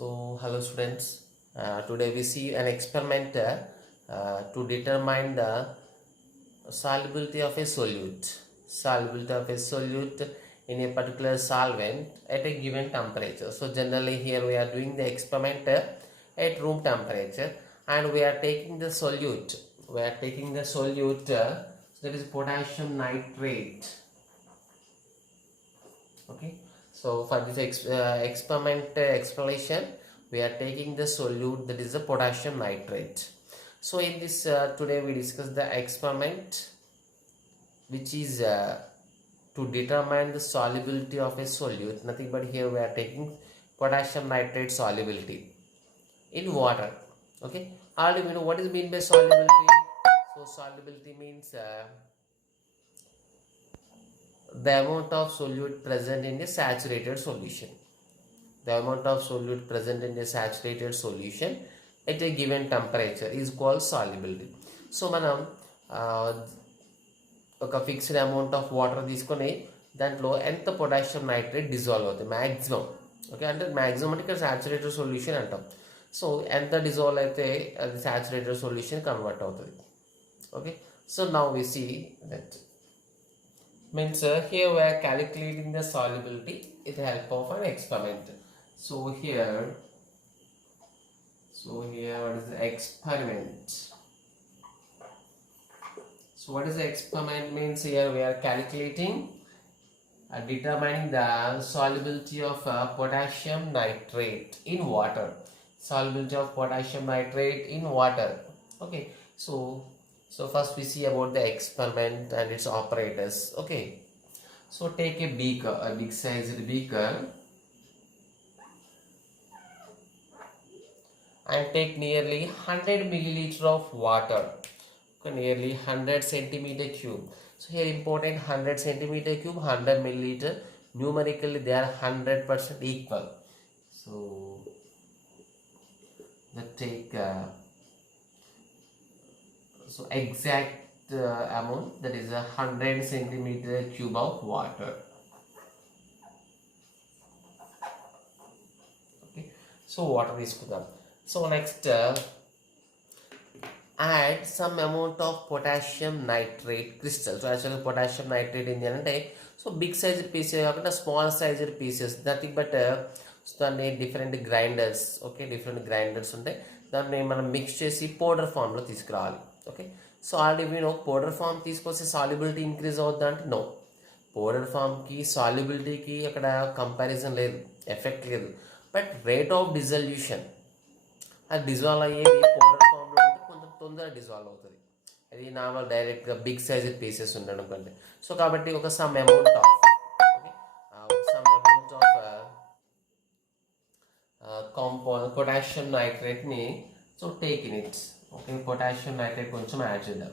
Hello students. Today we see an experiment to determine the solubility of a solute. Solubility of a solute in a particular solvent at a given temperature. So generally here we are doing the experiment at room temperature, and we are taking the solute. We are taking the solute that is potassium nitrate. Okay, so for this experiment explanation, we are taking the solute that is the potassium nitrate. So in this today we discuss the experiment which is to determine the solubility of a solute. Nothing but here we are taking potassium nitrate solubility in water. Okay, already we know what is mean by solubility. So solubility means the amount of solute present in a saturated solution. The amount of solute present in a saturated solution at a given temperature is called solubility. So మనం ఒక fixed amount of water తీసుకొని దాంట్లో ఎంత potassium nitrate dissolve అవుతుంది maximum. Okay, అంటే maximum అంటే ఇక్కడ saturated solution అంటాం. సో ఎంత డిజాల్వ్ అయితే అది సాచురేటెడ్ సొల్యూషన్ కన్వర్ట్ అవుతుంది. Okay, so now we see that means here we are calculating the solubility with the help of an experiment. So here what is the experiment? So what is the experiment means? Here we are calculating determining the solubility of potassium nitrate in water. Solubility of potassium nitrate in water. Okay, so first we see about the experiment and its operators. Okay, so take a beaker, a big sized beaker, and take nearly 100 milliliter of water. Okay, nearly 100 centimeter cube. So here important 100 centimeter cube, 100 milliliter. Numerically they are 100% equal. So let's take so exact amount, that is 100 centimeter cube of water. Okay, so water is తీసుకుందాం. So next add some amount of potassium nitrate crystal. So actually potassium nitrate in అంటే so big size pieces కాకుండా small sized pieces, nothing but దాన్ని different grinders. Okay, different grinders ఉంటాయి, దాన్ని మనం mix చేసి powder ఫామ్లో తీసుకురావాలి. ఓకే, సో ఆల్రెడీ మీరు పౌడర్ ఫామ్ తీసుకొస్తే సాల్యుబిలిటీ ఇంక్రీజ్ అవుద్దా అంటే నో. పౌడర్ ఫామ్కి సాల్యుబిలిటీకి అక్కడ కంపారిజన్ లేదు, ఎఫెక్ట్ లేదు. బట్ రేట్ ఆఫ్ డిజల్యూషన్, అది డిజాల్వ్ అయ్యేది పౌడర్ ఫామ్లో ఉంటే కొంచెం తొందరగా డిజాల్వ్ అవుతుంది. అది నార్మల్ డైరెక్ట్గా బిగ్ సైజ్ పీసెస్ ఉండడం కంటే. సో కాబట్టి ఒక సమ్ అమౌంట్ ఆఫ్ పొటాషియం నైట్రేట్ని so take in its. Okay, potassium nitrate కొంచెం యాడ్ చేద్దాం.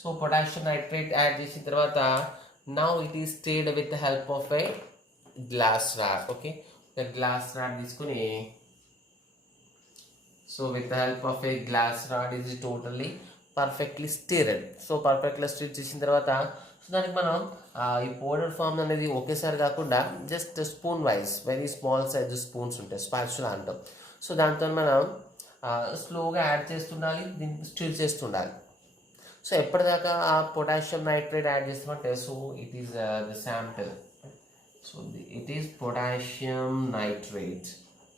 సో పొటాషియం నైట్రేట్ యాడ్ చేసిన తర్వాత now it is stirred with the help of a glass rod. Okay, ఒక గ్లాస్ రాడ్ తీసుకుని so with the help of a glass rod is totally perfectly stirred. So పర్ఫెక్ట్గా stir చేసిన తర్వాత సో దానికి మనం ఈ పౌడర్ ఫామ్ అనేది ఒకేసారి కాకుండా just spoon wise, very small size spoons ఉంటాయి, స్పాచులా అంటాం. సో దాంతో మనం స్లోగా యాడ్ చేస్తుండాలి, దీన్ని స్టిర్ చేస్తుండాలి. సో ఎప్పటిదాకా ఆ పొటాషియం నైట్రేట్ యాడ్ చేస్తామంటే so it is the sample. So it is potassium nitrate.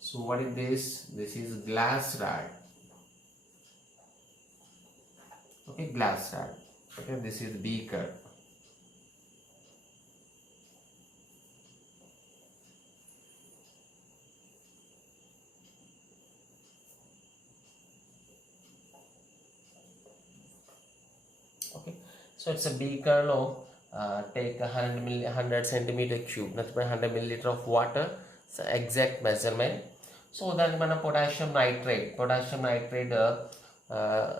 So what is this? This is glass rod. Okay, glass rod. Okay, this is beaker. Okay, so it's a beaker. No, take 100 centimeter cube, nothing but 100 milliliter of water. So exact measurement. So then mana potassium nitrate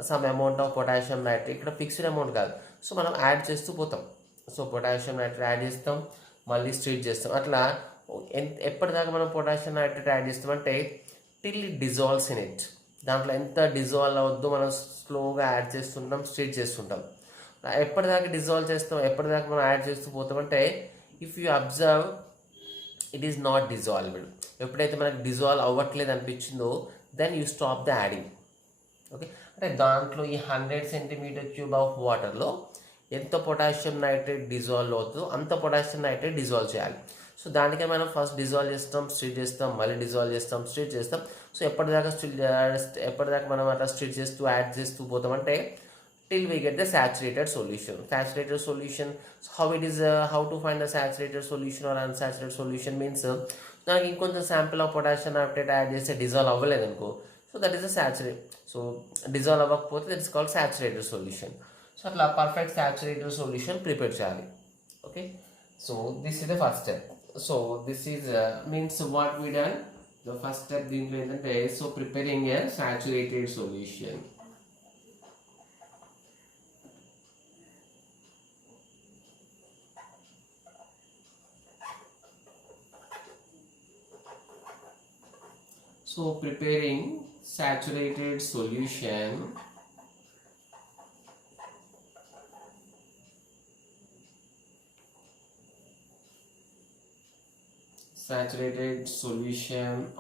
some amount of potassium nitrate, ఇక్కడ fixed amount కాదు. సో మనం యాడ్ చేస్తూ పోతాం. So potassium nitrate add చేస్తాం, మళ్ళీ స్ట్రీట్ చేస్తాం. అట్లా ఎప్పటిదాకా మనం పొటాషియం నైట్రేట్ యాడ్ చేస్తామంటే till it dissolves in it. దాంట్లో ఎంత డిజాల్వ్ అవద్దు మనం స్లోగా యాడ్ చేస్తుంటాం, స్ట్రీట్ చేస్తుంటాం. ఎప్పటిదాకా డిజాల్వ్ చేస్తాం, ఎప్పటిదాకా మనం యాడ్ చేస్తూ పోతామంటే if you observe it is not dissolved. ఎప్పుడైతే మనకు డిజాల్వ్ అవ్వట్లేదు అనిపించిందో then you stop the adding. Okay, అంటే దాంట్లో ఈ 100 సెంటీమీటర్ క్యూబ్ ఆఫ్ వాటర్లో ఎంత పొటాషియం నైట్రేట్ డిజాల్వ్ అవుతుందో అంత పొటాషియం నైట్రేట్ డిజాల్వ్ చేయాలి. సో దానికే మనం ఫస్ట్ డిజాల్వ్ చేస్తాం, స్ట్రిట్ చేస్తాం, మళ్ళీ డిజాల్వ్ చేస్తాం, స్ట్రిట్ చేస్తాం. సో ఎప్పటిదాకా మనం అట్లా స్ట్రిట్ చేస్తూ యాడ్ చేస్తూ పోతామంటే till we get the saturated solution. Saturated solution, so how it is, how to find the saturated solution or unsaturated solution means నాకు ఇంకొంచెం sample of potassium nitrate add చేస్తే డిజాల్వ్ అవ్వలేదు అనుకో, so that is a saturate. So dissolve అవ్వకపోతే that is called saturated solution. So అట్లా perfect saturated solution prepare చేయాలి. Okay, so this is the first step. So this is means what we done. The first step దీంట్లో ఏంటంటే so preparing a saturated solution. So preparing saturated solution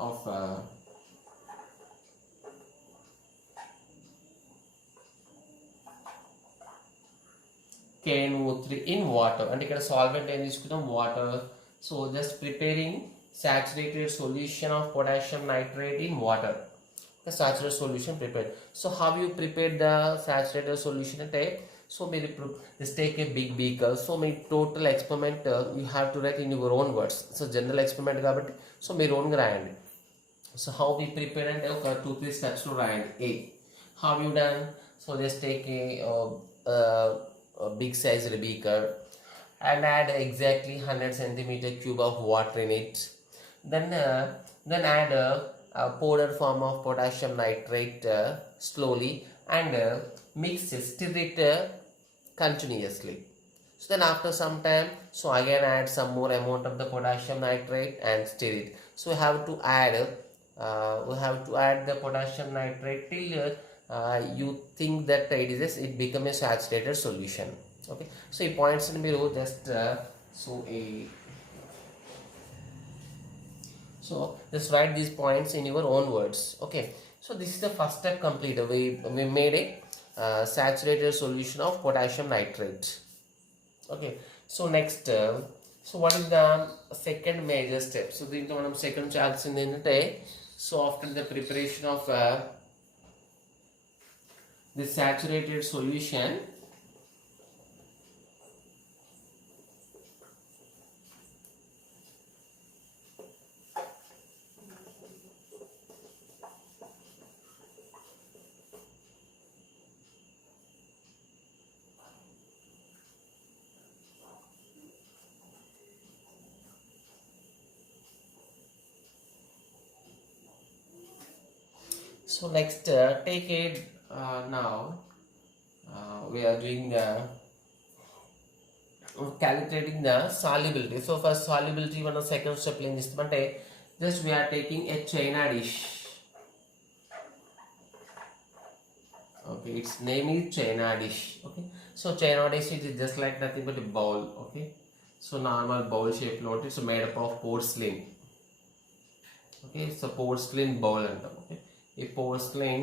of KNO3 in water. And ఇక్కడ solvent ఏం తీసుకుంటాం, water. So just preparing saturated solution of potassium nitrate in water. The saturated solution prepared. So how you prepare the saturated solution అంటే so మీరు just take a big beaker. So me total experiment you have to write in your own words. So general experiment కాబట్టి so మీరు own గా రాయండి. So how we prepare అంటే ఒక 2-3 steps లో రాయండి. A, how you done? So just take a big size beaker and add exactly 100 centimeter cube of water in it. Then add a powder form of potassium nitrate slowly and mix it, stir it continuously. So then after some time, so again add some more amount of the potassium nitrate and stir it. So we have to add the potassium nitrate till you think that it become a saturated solution. Okay, so ఈ points ని మీరు just so just write these points in your own words. Okay, so this is the first step completed. We made a saturated solution of potassium nitrate. Okay, so next so what is the second major step? So దీంట్లో మనం సెకండ్ చేయాల్సింది ఏంటంటే so after the preparation of the saturated solution, so next take it now we are doing calculating the solubility. So for solubility one of second step in this just we are taking a china dish. Okay, its name is china dish. Okay, so china dish is just like nothing but a bowl. Okay, so normal bowl shape note, it's made up of porcelain. Okay, it's a porcelain bowl. Okay, a porcelain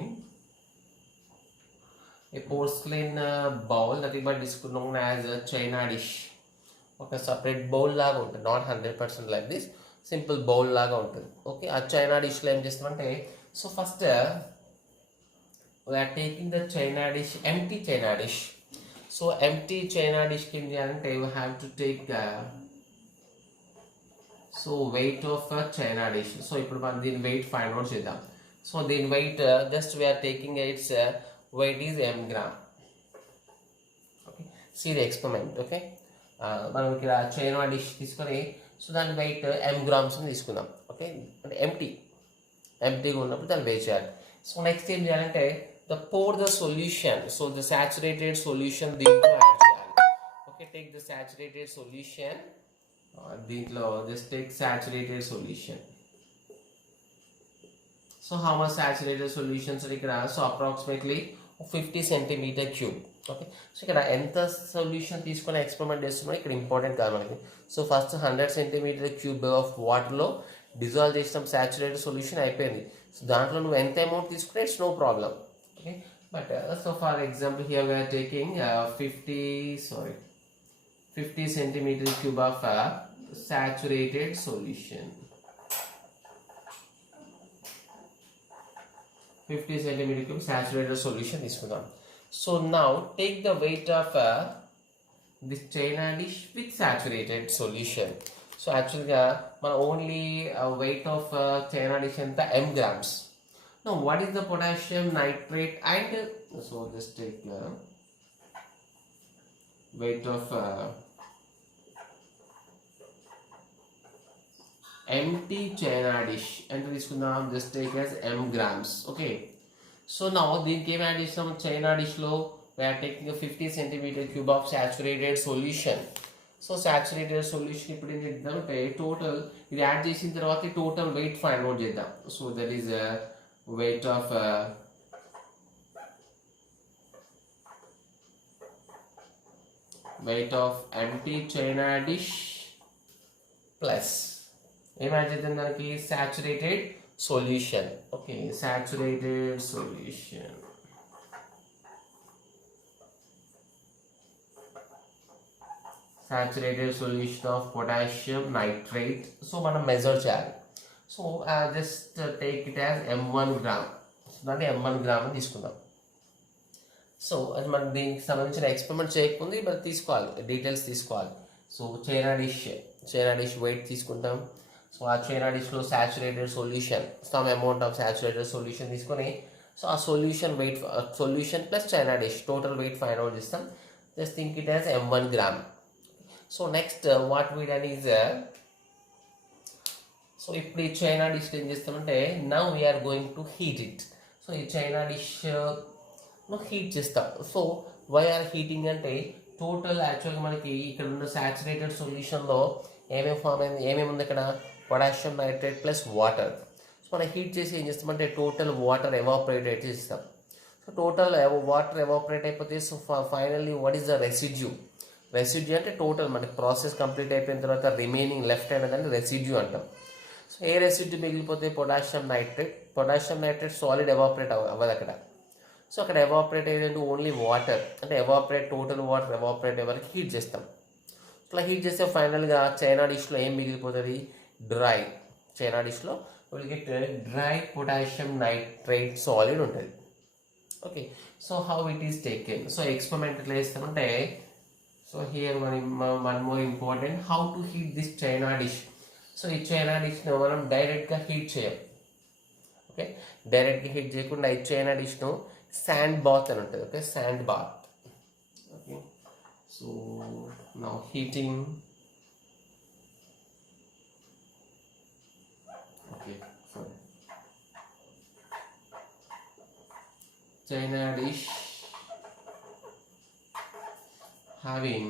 bowl, nothing but this is known as a china dish. Okay, separate bowl laga untadi, not 100% like this, simple bowl laga untadi. Okay, a china dish lo em chestamante so first we are taking the china dish, empty china dish. So empty china dish ki em cheyalante we have to take so weight of a china dish. So ippudu man din weight find out chedam. So din weight just we are taking its weight is m gram. Okay, see the experiment. Okay, మనం ఇక్కడ china dish తీసుకొని సో దాని wait m grams తీసుకుందాం. ఓకే, అంటే ఎంటీగా ఉన్నప్పుడు దాన్ని వెయిట్ చేయాలి. సో నెక్స్ట్ ఏం చేయాలంటే pour the solution, so the saturated solution దీంట్లో యాడ్ చేయాలి. Okay, take the saturated solution దీంట్లో just take saturated solution. So how much saturated solutions are ఇక్కడ? So approximately 50 centimeter cube. Okay, so ఇక్కడ ఎంత సొల్యూషన్ తీసుకుని ఎక్స్పెరిమెంట్ చేస్తున్నామో ఇక్కడ ఇంపార్టెంట్ కాదు మనకి. So first 100 centimeter cube of వాటర్లో డిజాల్వ్ చేసిన సాచురేటెడ్ సొల్యూషన్ అయిపోయింది. సో దాంట్లో నువ్వు ఎంత అమౌంట్ తీసుకుంటే it's no problem. Okay, but so for example here we are taking 50 centimeter cube of saturated solution. 50 centimeter cube saturated solution తీసుకుందాం. So now take the weight of this china dish with saturated solution. So actually మన only weight of china dish ఎంత m grams. Now what is the potassium nitrate and so just take weight of empty china dish and తీసుకుందాం, just take as m grams. Okay, so now దీనికి ఏం యాడ్ చేస్తాం, China dish లో we are taking a 50 centimeter cube of saturated solution. So saturated solution ఇప్పుడు ఏం చేద్దామంటే టోటల్ ఇది యాడ్ చేసిన తర్వాత టోటల్ వెయిట్ ఫైండ్ అవుట్ చేద్దాం. So that is weight of empty china dish plus ఏం యాడ్ చేద్దాం దానికి saturated solution. Okay, saturated solution. Saturated solution of potassium nitrate. So మనం మెజర్ చేయాలి. So just take it as m1 gram. So దాన్ని m1 gram అని తీసుకుందాం. సో అది మనం దీనికి సంబంధించిన ఎక్స్పెరిమెంట్ చేయకముందు మరి తీసుకోవాలి, డీటెయిల్స్ తీసుకోవాలి. సో చైనా డిష్ వెయిట్ తీసుకుంటాం. సో ఆ చైనా డిష్లో saturated solution some amount of saturated solution తీసుకొని సో ఆ solution plus china dish total weight find out చేస్తాం. Just think it as m1 gram. So next what we done is so ఇప్పుడు ఈ china dish ఏం చేస్తామంటే now we are going to heat it. So ఈ china dish heat చేస్తాం. So why are heating అంటే total యాక్చువల్గా మనకి ఇక్కడ ఉన్న సాచురేటెడ్ సొల్యూషన్లో ఏమేమి ఉంది ఇక్కడ, potassium nitrate plus water. So మనం హీట్ చేసి ఏం చేస్తామంటే టోటల్ వాటర్ ఎవాపరేట్ చేస్తాం. సో టోటల్ వాటర్ ఎవాపరేట్ అయిపోతే so finally what is the residue అంటే టోటల్ మనకి ప్రాసెస్ కంప్లీట్ అయిపోయిన తర్వాత రిమైనింగ్ లెఫ్ట్ అనేదాన్ని రెసిడ్యూ అంటాం. సో ఏ రెసిడ్యూ మిగిలిపోతే పొటాషియం నైట్రేట్ సాలిడ్ ఎవాపరేట్ అవ్వదు అక్కడ. సో అక్కడ ఎవాపరేట్ అయ్యేదంటే ఓన్లీ వాటర్, అంటే టోటల్ వాటర్ ఎవాపరేట్ అయ్యే వరకు హీట్ చేస్తాం. ఇట్లా హీట్ చేస్తే ఫైనల్గా చైనా డిష్లో ఏం మిగిలిపోతుంది, డ్రై. చైనా డిష్లో డ్రై పొటాషియం నైట్రేట్ సాలిడ్ ఉంటుంది. Okay, so how it is taken. So experiment ఎట్లా చేస్తామంటే so here one more important, how to heat this china dish. So ఈ చైనా డిష్ను మనం డైరెక్ట్గా హీట్ చేయం. ఓకే, డైరెక్ట్గా హీట్ చేయకుండా ఈ చైనా డిష్ను శాండ్ బాత్ అని ఉంటుంది. Okay, sand bath. Okay, so now heating. Okay, sorry, china dish having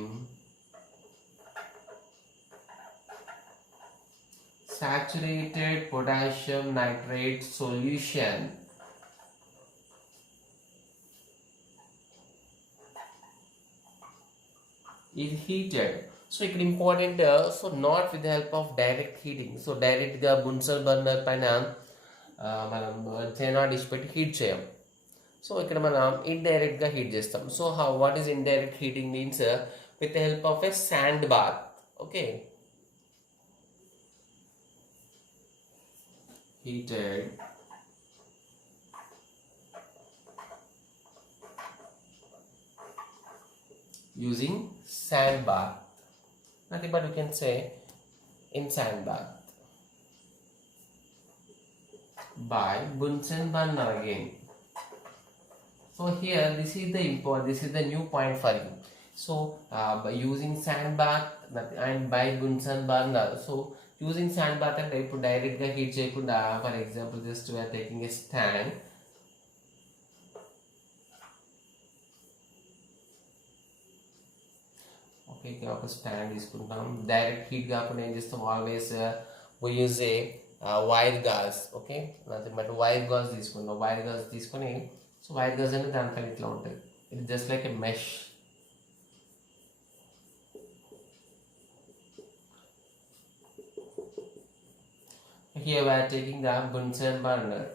saturated potassium nitrate solution is heated. So ఇక్కడ important, so not with the help of direct heating. So డైరెక్ట్గా Bunsen burner పైన మనం china dish పెట్టి heat చేయం. So ఇక్కడ మనం ఇండైరెక్ట్గా heat చేస్తాం. So what is indirect heating means with the help of a sand bath. Okay, heated using sand bath. Nothing but you can say in sand bath by Bunsen burner again. So here this is the new point for you. So by using sand bath and by Bunsen burner. So using sand bath అంటే ఇప్పుడు డైరెక్ట్గా heat చేయకుండా for example just we are taking a stand. Okay, ఇక్కడ ఒక stand తీసుకుంటాం. Direct heat కాకుండా ఏం చేస్తాం, always we use a wire gauze. Okay, but wire gauze తీసుకుంటాం. వైర్ గాజ్ తీసుకొని సో వైర్ గాజ్ అనేది దానిపైన ఇట్లా ఉంటుంది. It just like a mesh. Here we are taking the Bunsen burner.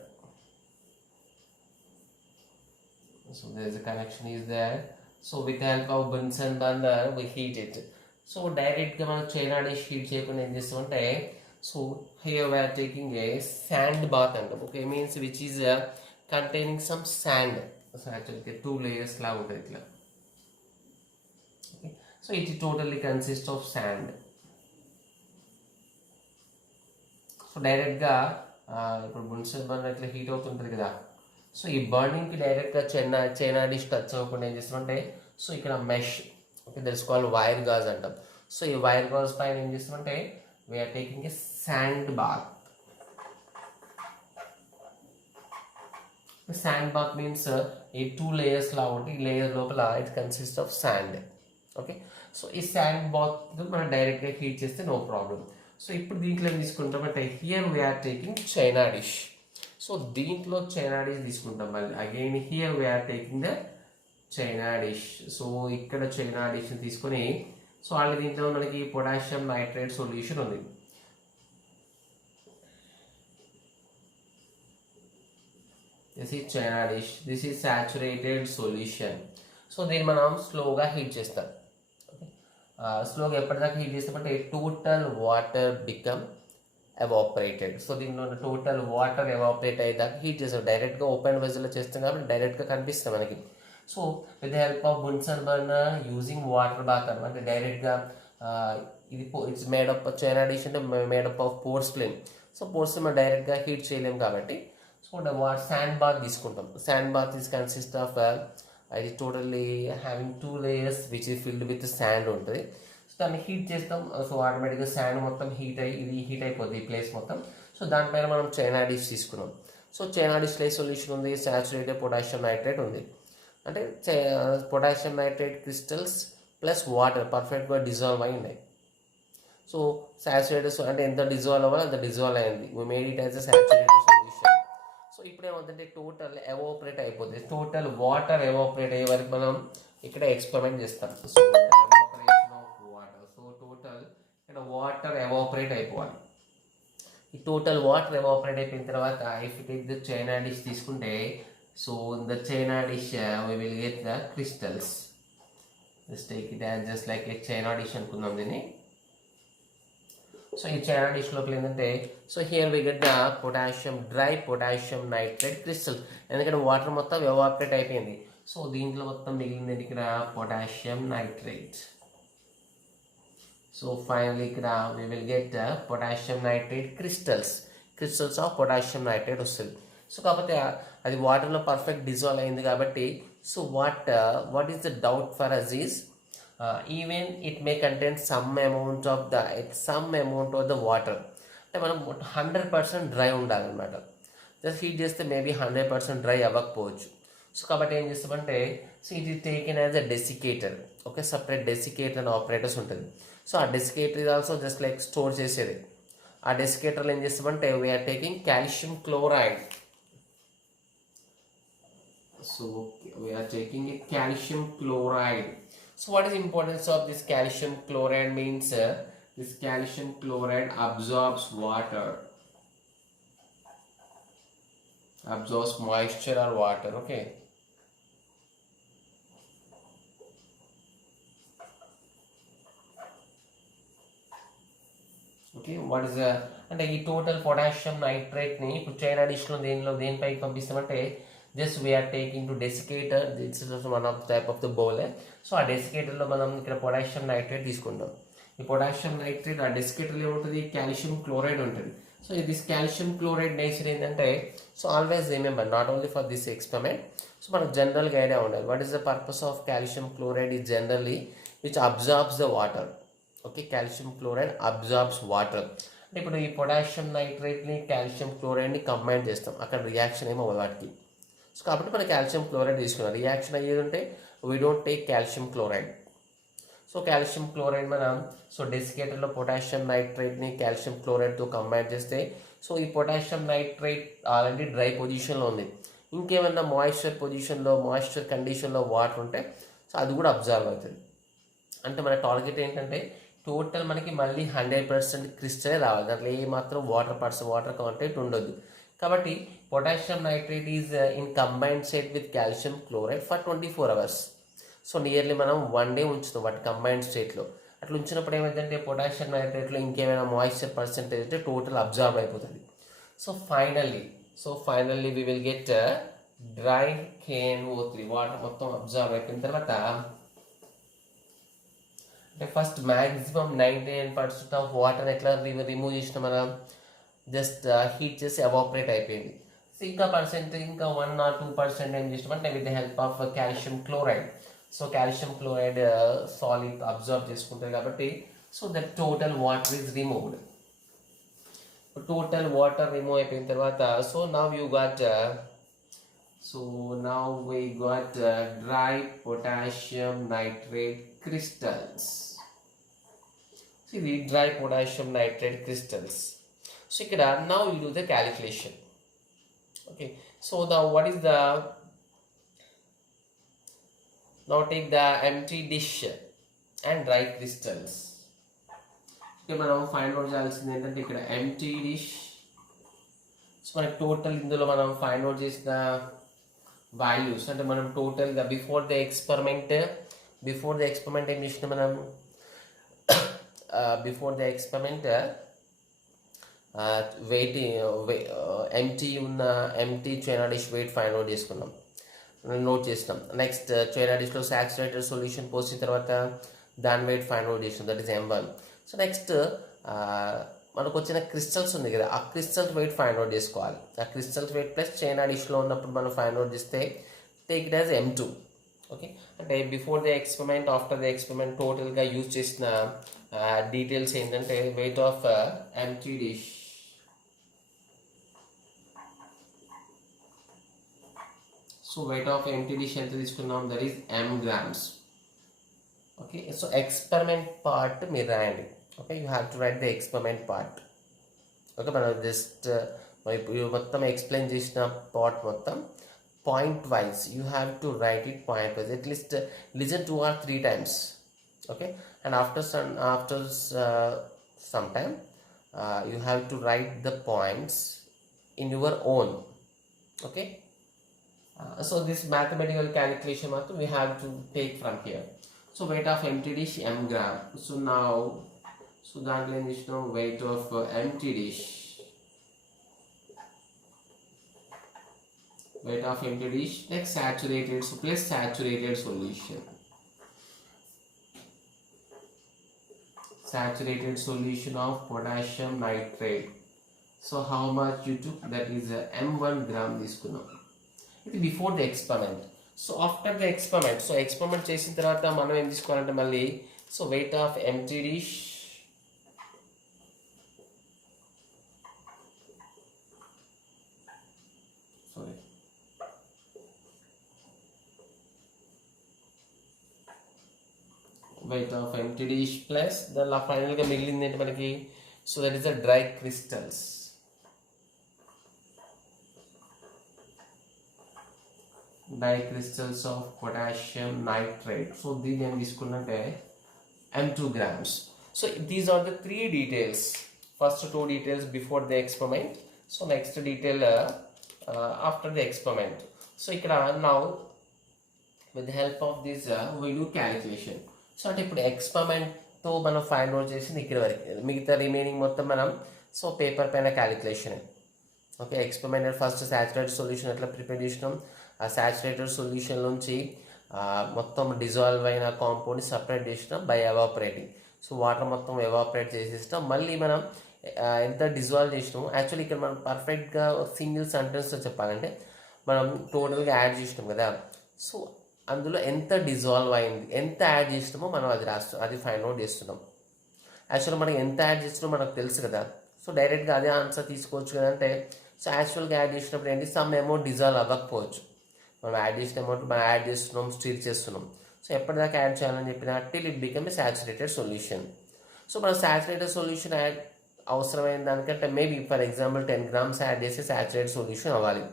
So there is a connection is there. So with the help of Bunsen burner we heat it. So direct గా మనం china dish heat చేయకుండా ఏం చేస్తామంటే so here we are taking a sand bath అంటాం. Okay means which is containing some sand. So యాక్చువల్గా 2 layers లా ఉంటుంది ఇట్లా. Okay. So it totally consists of sand. So డైరెక్ట్గా ఇప్పుడు బున్సన్ బర్నర్ ఇట్లా హీట్ అవుతుంటుంది కదా. సో ఈ బర్నింగ్కి డైరెక్ట్గా చైనా డిష్ టచ్ అవ్వకుండా ఏం చేస్తామంటే సో ఇక్కడ mesh okay that is called wire gauze అంటాం. సో ఈ వైర్ గాజ్ పైన ఏం చేస్తామంటే we're taking a sand bath. Sand bath means ఈ 2 layers లా ఉంటుంది. ఈ లేయర్ లోపల it consist of sand. Okay so ఈ శాండ్ బాత్ మనం డైరెక్ట్గా హీట్ చేస్తే నో ప్రాబ్లం. సో ఇప్పుడు దీంట్లో ఏం తీసుకుంటామంటే here we are taking china dish. So దీంట్లో చైనా డిష్ తీసుకుంటాం మళ్ళీ again here we are taking the china dish. So ఇక్కడ చైనా డిష్ తీసుకొని సో ఆల్రెడీ దీంట్లో మనకి పొటాషియం నైట్రేట్ సొల్యూషన్ ఉంది. This is china dish, this is saturated solution. So దీన్ని మనం స్లోగా హీట్ చేస్తాం. స్లోగా ఎప్పటిదాకా హీట్ చేస్తామంటే total water become evaporated. So దీనిలో టోటల్ వాటర్ ఎవాపరేట్ అయ్యేదాకా హీట్ చేస్తాం. డైరెక్ట్గా ఓపెన్ వెజల్లో చేస్తాం కాబట్టి డైరెక్ట్గా కనిపిస్తాం మనకి. So with the help of Bunsen burner using water bath అనమాట డైరెక్ట్గా ఇది ఇట్స్ మేడప్ చైనా డిష్ అంటే made up of porcelain. So porcelain మనం డైరెక్ట్గా హీట్ చేయలేము కాబట్టి సో శాండ్ బాత్ తీసుకుంటాం. Sand bath is consist of అది totally having 2 layers which is filled with sand ఉంటుంది. సో దాన్ని హీట్ చేస్తాం. సో ఆటోమేటిక్గా శాండ్ మొత్తం హీట్ అయ్యి ఇది హీట్ అయిపోద్ది ఈ ప్లేస్ మొత్తం. సో దానిపైన మనం చైనా డిష్ తీసుకున్నాం. సో చైనా డిష్లో సొల్యూషన్ ఉంది, సాచురేటెడ్ పొటాషియం నైట్రేట్ ఉంది. అంటే potassium nitrate crystals plus water పర్ఫెక్ట్గా డిజాల్వ్ అయి ఉన్నాయి. సో సాచురేటెడ్ అంటే ఎంత డిజాల్వ్ అవ్వాలో అంత డిజాల్వ్ అయింది. We made it as a saturated solution. So ఇప్పుడు ఏమవుతుందంటే టోటల్ ఎవాపరేట్ అయిపోతుంది. టోటల్ వాటర్ ఎవాపరేట్ అయ్యే వరకు మనం ఇక్కడ ఎక్స్పెరిమెంట్ చేస్తాం. So evaporation of water. So total ఇక్కడ వాటర్ ఎవాపరేట్ అయిపోవాలి. ఈ టోటల్ వాటర్ ఎవాపరేట్ అయిపోయిన తర్వాత if you take the china dish తీసుకుంటే so in the china dish we will get the crystals. Just take it as just like a china dish అనుకుందాం దీన్ని. So ఈ china dish లోపల ఏంటంటే so here we get the potassium dry potassium nitrate crystal. ఎందుకంటే water మొత్తం evaporate అయిపోయింది. So దీంట్లో మొత్తం మిగిలింది ఇక్కడ పొటాషియం నైట్రేట్. సో ఫైనల్లీ ఇక్కడ we will get potassium nitrate crystals of potassium nitrate వస్తుంది. సో కాకపోతే అది వాటర్లో పర్ఫెక్ట్ డిజాల్వ్ అయింది కాబట్టి so what is the doubt for us is even it may contain some amount of the water. అంటే మనం 100% dry ఉండాలన్నమాట. జస్ట్ హీట్ చేస్తే మేబీ 100% డ్రై అవ్వకపోవచ్చు. సో కాబట్టి ఏం చేస్తామంటే సో ఇది taken as a desiccator. Okay separate desiccator and operators ఉంటుంది. సో ఆ డెసికేటర్ ఇది ఆల్సో జస్ట్ లైక్ స్టోర్ చేసేది. ఆ డెసికేటర్లో ఏం చేస్తామంటే we're taking calcium chloride. So we are taking a calcium chloride. So what is the importance of this calcium chloride means this calcium chloride absorbs water, absorbs moisture or water. Okay. Okay, what is the అంటే ఈ total potassium నైట్రేట్ని ఇప్పుడు china డిష్లో దేనిపైకి పంపిస్తామంటే just we are taking to desiccator. This is one of type of the bowler. So ఆ డెసికేటర్లో మనం ఇక్కడ పొటాషియం నైట్రేట్ తీసుకుంటాం. ఈ పొటాషియం నైట్రేట్ ఆ డెసికేటర్లో ఏముంటుంది కాల్షియం క్లోరైడ్ ఉంటుంది. So this calcium chloride nature ఏంటంటే so always remember not only for this experiment. So మనకు జనరల్గా ఐడియా ఉండాలి what is the purpose of calcium chloride is generally which absorbs the water. Okay calcium chloride absorbs water. అంటే ఇప్పుడు ఈ potassium నైట్రేట్ని calcium క్లోరైడ్ని combine చేస్తాం. అక్కడ రియాక్షన్ ఏమో వాటికి. సో కాబట్టి మనం కాల్షియం క్లోరైడ్ తీసుకున్నాం. రియాక్షన్ అయ్యేది ఉంటే we don't take calcium chloride. So calcium chloride మనం సో డెసికేటర్లో పొటాషియం నైట్రేట్ని కాల్షియం క్లోరైడ్తో కంబైన్ చేస్తే సో ఈ పొటాషియం నైట్రేట్ ఆల్రెడీ డ్రై పొజిషన్లో ఉంది. ఇంకేమన్నా మాయిశ్చర్ కండిషన్లో వాటర్ ఉంటే సో అది కూడా అబ్జర్వ్ అవుతుంది. అంటే మన టార్గెట్ ఏంటంటే టోటల్ మనకి మళ్ళీ 100% క్రిస్టలే రావాలి, దాంట్లో ఏ మాత్రం వాటర్ కాంటెంట్ ఉండొద్దు. కాబట్టి potassium nitrate is in combined state with calcium chloride for 24 hours. So nearly మనం 1 day ఉంచుతాం వాటి కంబైన్డ్ స్టేట్లో. అట్లా ఉంచినప్పుడు ఏమైందంటే పొటాషియం నైట్రేట్లో ఇంకేమైనా మాయిశ్చర్ పర్సెంటేజ్ అయితే టోటల్ అబ్జార్బ్ అయిపోతుంది. So finally we will get dry KNO3, water మొత్తం అబ్జార్బ్ అయిపోయిన తర్వాత అంటే ఫస్ట్ మ్యాక్సిమం 99% ఆఫ్ వాటర్ ఎట్లా రిమూవ్ చేసిన మనం జస్ట్ హీట్ చేసి ఎవాపరేట్ అయిపోయింది. సో ఇంకా 1 or 2% ఏం చేసినామంటే with the help of calcium chloride. So calcium chloride solid absorb చేసుకుంటుంది కాబట్టి so that total water is removed. Total water remove అయిపోయిన తర్వాత so now you got dry potassium nitrate crystals. ఇది dry potassium nitrate crystals. So ఇక్కడ now you do the calculation. Okay, so what is the, now take the empty dish and dry crystals. ఇక్కడ మనం find out చేయాల్సింది ఏంటంటే ఇక్కడ empty dish. So మనకి టోటల్ ఇందులో మనం ఫైండ్ అవుట్ చేసిన వాల్యూస్ అంటే మనం టోటల్గా బిఫోర్ ద ఎక్స్పెరిమెంట్ ఏం చేసినా మనం before the experiment empty china dish weight find out చేసుకున్నాం, నోట్ చేసినాం. నెక్స్ట్ చైనా డిష్లో సాచురేటెడ్ సొల్యూషన్ పోసిన తర్వాత దాని వెయిట్ ఫైండ్ అవుట్ చేసినాం, that is M1. So next మనకు వచ్చిన క్రిస్టల్స్ ఉంది కదా, ఆ క్రిస్టల్స్ వెయిట్ ఫైండ్ అవుట్ చేసుకోవాలి. ఆ క్రిస్టల్స్ వెయిట్ ప్లస్ చైనా డిష్లో ఉన్నప్పుడు మనం ఫైండ్ అవుట్ చేస్తే take it as M2. Okay, అంటే before the experiment after the experiment టోటల్గా యూజ్ చేసిన డీటెయిల్స్ ఏంటంటే weight of empty dish, so weight of empty dish ఎంత తీసుకున్నాం, that is M grams. Okay, so experiment part మీరు రాయండి. Okay, you have to write the experiment part. Okay, మనం just మొత్తం explain చేసిన పార్ట్ మొత్తం point wise you have to write it point wise, at least listen 2 or 3 times. Okay, and after some time you have to write the points in your own. Okay, so this mathematical calculation we have to take from here. So weight of empty dish M gram. So now that is now weight of empty dish, weight of empty dish. Next saturated, so plus saturated solution, saturated solution of potassium nitrate. So how much you took, that is M1 gram తీసుకున్నాం. ఇది before the experiment. So after the experiment, so experiment చేసిన తర్వాత మనం ఏం తీసుకోవాలంటే మళ్ళీ so weight of empty dish weight of empty dish plus the final గా మిగిలింది ఏంటి మనకి, so that is the dry crystals. Dry crystals of potassium nitrate. So దీన్ని ఏం తీసుకున్నట్టే M2 grams. So these are the 3 details. First 2 details before the experiment, so next detail after the experiment. So ఇక్కడ now with the help of this we do calculation. So అంటే ఇప్పుడు ఎక్స్పెరిమెంట్తో మనం find out చేసింది ఇక్కడ వరకు, మిగతా రిమైనింగ్ మొత్తం మనం సో పేపర్ పైన calculation. Okay, experiment first saturated solution ఎట్లా ప్రిపేర్ చేసినాం, ఆ సాచురేటెడ్ సొల్యూషన్ నుంచి మొత్తం డిజాల్వ్ అయిన కాంపౌండ్ని సపరేట్ చేసినాం బై ఎవాపరేటింగ్. సో వాటర్ మొత్తం ఎవాపరేట్ చేసేసినాం. మళ్ళీ మనం ఎంత డిజాల్వ్ చేసినాము, యాక్చువల్లీ ఇక్కడ మనం పర్ఫెక్ట్గా సింగిల్ సెంటెన్స్లో చెప్పాలంటే మనం టోటల్గా యాడ్ చేసినాం కదా, సో అందులో ఎంత డిజాల్వ్ అయింది, ఎంత యాడ్ చేసినామో మనం అది ఫైండ్ అవుట్ చేస్తున్నాం. యాక్చువల్గా మనం ఎంత యాడ్ చేస్తున్నామో మనకు తెలుసు కదా, సో డైరెక్ట్గా అదే ఆన్సర్ తీసుకోవచ్చు కదా. అంటే సో యాక్చువల్గా యాడ్ చేసినప్పుడు ఏంటి, సమ్ అమౌంట్ డిజాల్వ్ అవ్వకపోవచ్చు. మనం యాడ్ చేసిన అమౌంట్ మనం యాడ్ చేస్తున్నాం, స్టిర్ చేస్తున్నాం. సో ఎప్పటిదాకా యాడ్ చేయాలని చెప్పిన till it become a saturated solution. So మనం సాచురేటెడ్ సొల్యూషన్ యాడ్ అవసరమైన దానికంటే maybe for example 10 grams add చేసి సాచురేటెడ్ సొల్యూషన్ అవ్వాలి.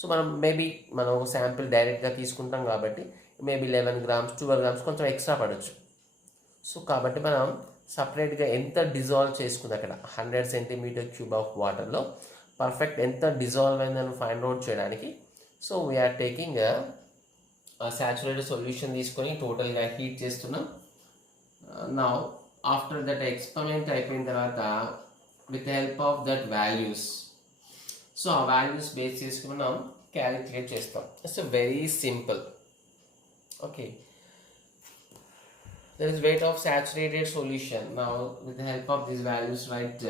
సో మనం ఒక శాంపిల్ డైరెక్ట్గా తీసుకుంటాం కాబట్టి మేబీ 11 grams 12 grams కొంచెం ఎక్స్ట్రా పడవచ్చు. సో కాబట్టి మనం సపరేట్గా ఎంత డిజాల్వ్ చేసుకుంది అక్కడ 100 cm³ ఆఫ్ వాటర్లో పర్ఫెక్ట్ ఎంత డిజాల్వ్ అయిందని ఫైండ్ అవుట్ చేయడానికి. So we're taking saturated solution తీసుకొని టోటల్గా హీట్ చేస్తున్నాం. నా ఆఫ్టర్ దట్ ఎక్స్పెరిమెంట్ అయిపోయిన తర్వాత with help of that values, so ఆ వాల్యూస్ బేస్ చేసుకుని మనం క్యాలిక్యులేట్ చేస్తాం. It's very simple. Okay, there is weight of saturated solution. Now with the help of these values, write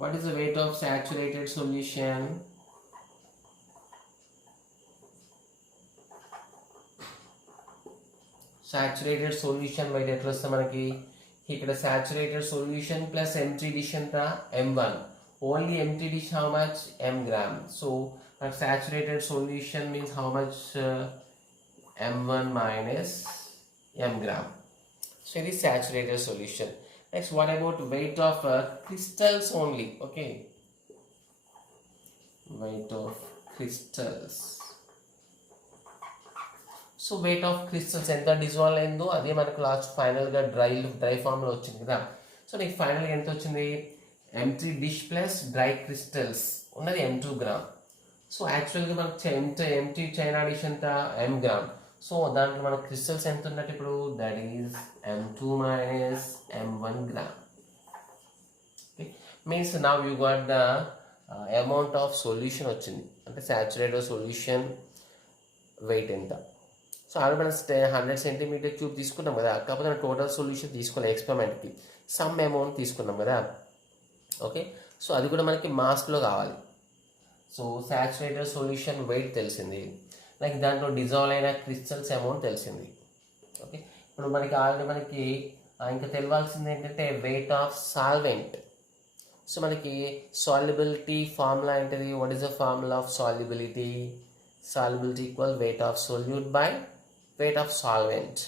what is the weight of saturated solution. Saturated solution weight ఎట్లా వస్తుంది మనకి? ఇక్కడ saturated solution plus empty dish ఎంత? m1. Only empty dish how much? m gram. So saturated solution means how much? m1 minus m gram. So it is saturated solution. Next, what about weight of crystals only? Okay, weight of crystals. So weight of crystals ఎంత డిజాల్వ్ అయిందో అదే మనకు లాస్ట్ ఫైనల్గా డ్రై ఫామ్లో వచ్చింది కదా. సో నీకు ఫైనల్గా ఎంత వచ్చింది? Empty dish plus dry crystals ఉన్నది m2 గ్రామ్. సో యాక్చువల్గా మనకు ఎంటీ చైనా డిష్ ఎంత? m gram. సో దాంట్లో మన క్రిస్టల్స్ ఎంత ఉన్నట్టు ఇప్పుడు? That is m2 minus m1 gram. Means now you got the amount of solution వచ్చింది, అంటే సాచురేటెడ్ సొల్యూషన్ వెయిట్ ఎంత. సో ఆల్రెడీ మనం 100 cm³ తీసుకున్నాం కదా, కాకపోతే టోటల్ సొల్యూషన్ తీసుకోవాలి ఎక్స్పెరిమెంట్కి, సమ్ అమౌంట్ తీసుకున్నాం కదా. ఓకే, సో అది కూడా మనకి మాస్లో కావాలి. సో సాచురేటెడ్ సొల్యూషన్ వెయిట్ తెలిసింది, లైక్ దాంట్లో డిజాల్వ్ అయిన క్రిస్టల్స్ అమౌంట్ తెలిసింది. ఓకే, ఇప్పుడు మనకి ఆల్రెడీ ఇంకా తెలియాల్సింది ఏంటంటే వెయిట్ ఆఫ్ సాల్వెంట్. సో మనకి సాల్యుబిలిటీ ఫార్ములా ఏంటిది? What is the formula of solubility? Solubility equal weight of solute by weight of solvent.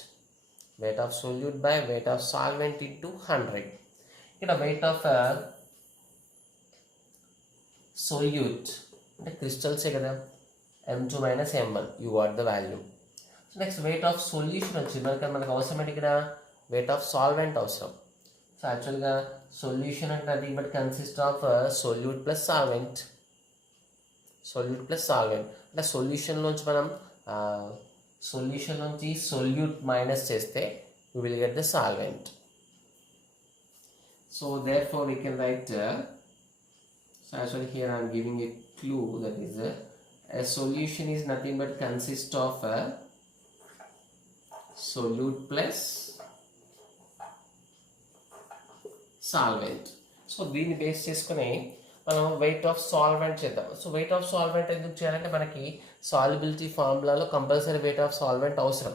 Weight of solute by weight of solvent into 100. Here weight of solute, the crystals kada, m2 minus m1, you got the value. So next weight of solution వచ్చి మనకు అవసరం ఏంటి? ఇక్కడ weight of solvent అవసరం. సో యాక్చువల్గా సొల్యూషన్ అంటే అది but consist of solute plus solvent. Solute plus solvent అంటే సొల్యూషన్లోంచి మనం సొల్యూషన్లోంచి సొల్యూట్ మైనస్ చేస్తే we will get the solvent. So therefore we can write so actually here I am giving a clue, that is a solution is nothing but consist of solute plus solvent. So దీన్ని base చేసుకుని మనం weight of solvent చేద్దాం. So weight of solvent ఎందుకు చేయాలంటే మనకి solubility ఫార్ములాలో compulsory weight of solvent అవసరం.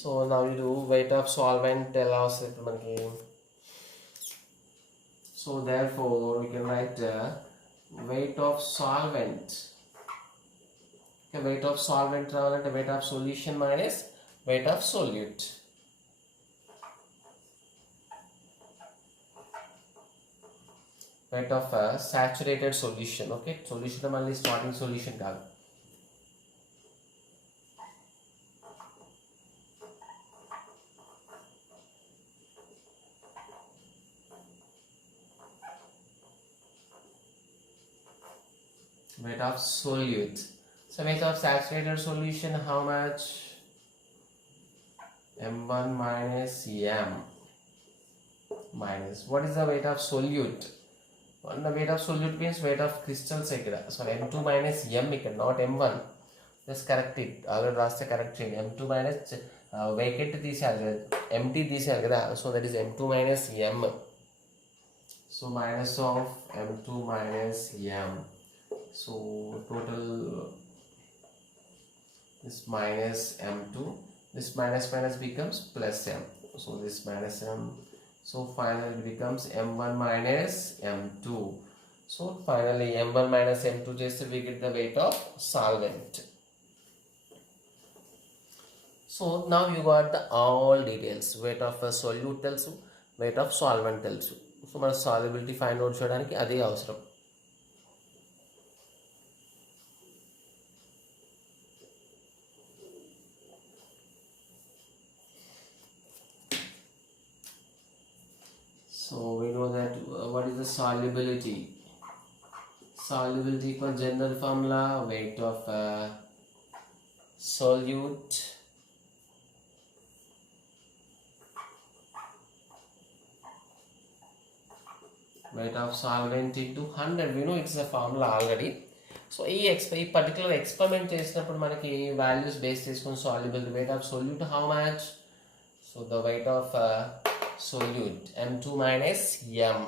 So నా ఇది వెయిట్ ఆఫ్ సాల్వెంట్ ఎలా వస్తుంది మనకి? So therefore we can write weight of solvent. Weight of solvent రావాలంటే weight of solution minus weight of solute. Weight of saturated solution. Okay, solution మళ్ళీ starting solution కాదు. Weight of solute. So weight of saturated solution how much? m1 minus m minus what is the weight of solute? The weight of solute means weight of crystals ikkada. So m2 minus m ikkada, not m1. Just correct it. Already raste correct cheyandi. m2 minus vacant తీసేయాలి, empty తీసేయాలి కదా. So that is m2 minus m. So minus of m2 minus m. So total this minus m2, this minus becomes plus m. So this minus m. So finally it becomes m1 minus m2. So finally m1 minus m2 just we get the weight of solvent. So now you got the all details. Weight of a solute telsu, weight of solvent telsu. So మన solubility find out చేయడానికి అదే అవసరం. the solubility. Solubility equals general formula, weight of solute weight of solvent into 100. We know it's a formula already. So ఈ particular experiment చేసినప్పుడు మనకి values base చేసుకుని solubility weight of solute how much? So the weight of solute m2 minus m.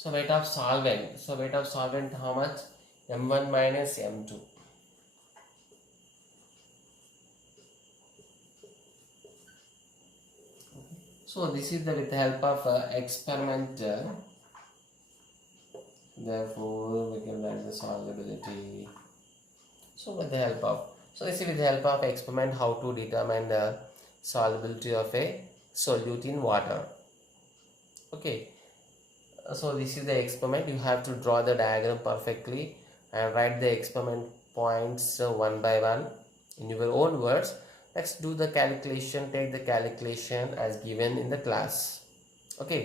So weight of solvent. So weight of solvent how much? m1 minus m2. So this is with the help of experiment. Therefore, we can write the solubility. So with the help of this is with the help of experiment how to determine the solubility of a solute in water. Okay. So this is the experiment. You have to draw the diagram perfectly and write the experiment points one by one in your own words. Let's do the calculation. Take the calculation as given in the class. Okay.